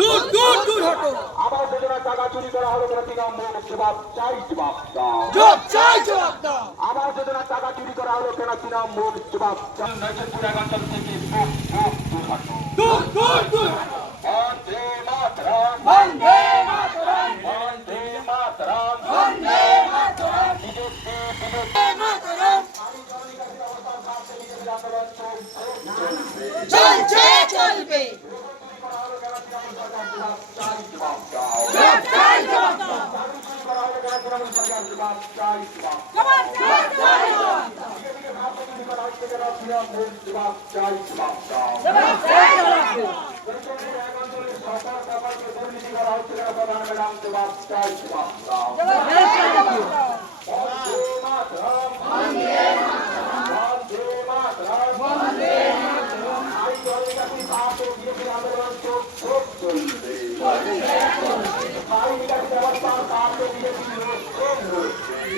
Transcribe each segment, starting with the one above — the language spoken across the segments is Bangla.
দূর দূর দূর হটো। আবার যোজনা টাকা চুরি করা হলো কেন তৃণমূল জবাব চাই জবাব দাও। জবাব চাই জবাব দাও। আবার যোজনা টাকা চুরি করা হলো কেন তৃণমূল জবাব চাই। নৈশপুর থেকে চলছে চলবে। চাই জবাব দাও জবাব চাই জবাব দাও করা হলো কেন তৃণমূল সরকার জবাব চাই জবাব জবাব চাই চাই জবাব দাও চুরি করা হচ্ছে কেন তৃণমূল জবাব চাই জবাব দাও জবাব চাই জবাব দাও নৈশপুর একাঞ্চলের সরকার সরকারকে দুর্নীতি করা হচ্ছে কেন প্রধান ম্যাডাম জবাব চাই জবাব দাও জবাব চাই জবাব দাও বন্দে মাতরম বন্দে মাতরম বন্দে মাতরম আই জলনিকাশি সাহায্য বিজেপি আন্দোলন চোখ চোখ চলবে আই নিকাশি ব্যবস্থার সাহায্য বিজেপি লড়ছে লড়ছে নৈশপুর একাঞ্চলের বিজেপিকে দলবদলা করা প্রধান ম্যাডাম জবাব চাই জবাব দাও জবাব চাই জবাব দাও আই জল নিকাশি ব্যবস্থা করা হচ্ছে কেন প্রধান ম্যাডাম জবাব চাই জবাব দাও জবাব চাই জবাব দাও বন্দে মাতরম বন্দে মাতরম বিরোধী পঞ্চায়েত সদস্যদের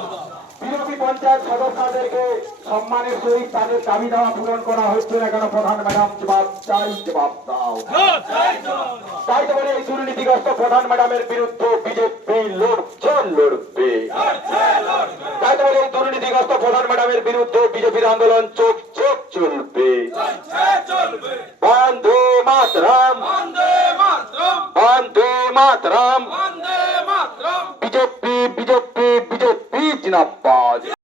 পঞ্চায়েত সদস্যদেরকে সম্মানের সহিত তাদের দাবি দেওয়া পূরণ করা হচ্ছে না কেন প্রধান ম্যাডাম, জবাব চাই, জবাব দাও। তাই তো বলে এই দুর্নীতিগ্রস্ত প্রধান ম্যাডামের বিরুদ্ধে বিজেপি লড়ছে, লড়বে। তাই তো বলে এই দুর্নীতিগ্রস্ত প্রধান ম্যাডামের বিরুদ্ধে বিজেপির আন্দোলন চোখ চোখ চলবে। বন্দে মাতরম। বন্দে মাতরম। BJP BJP BJP জিনাবাজ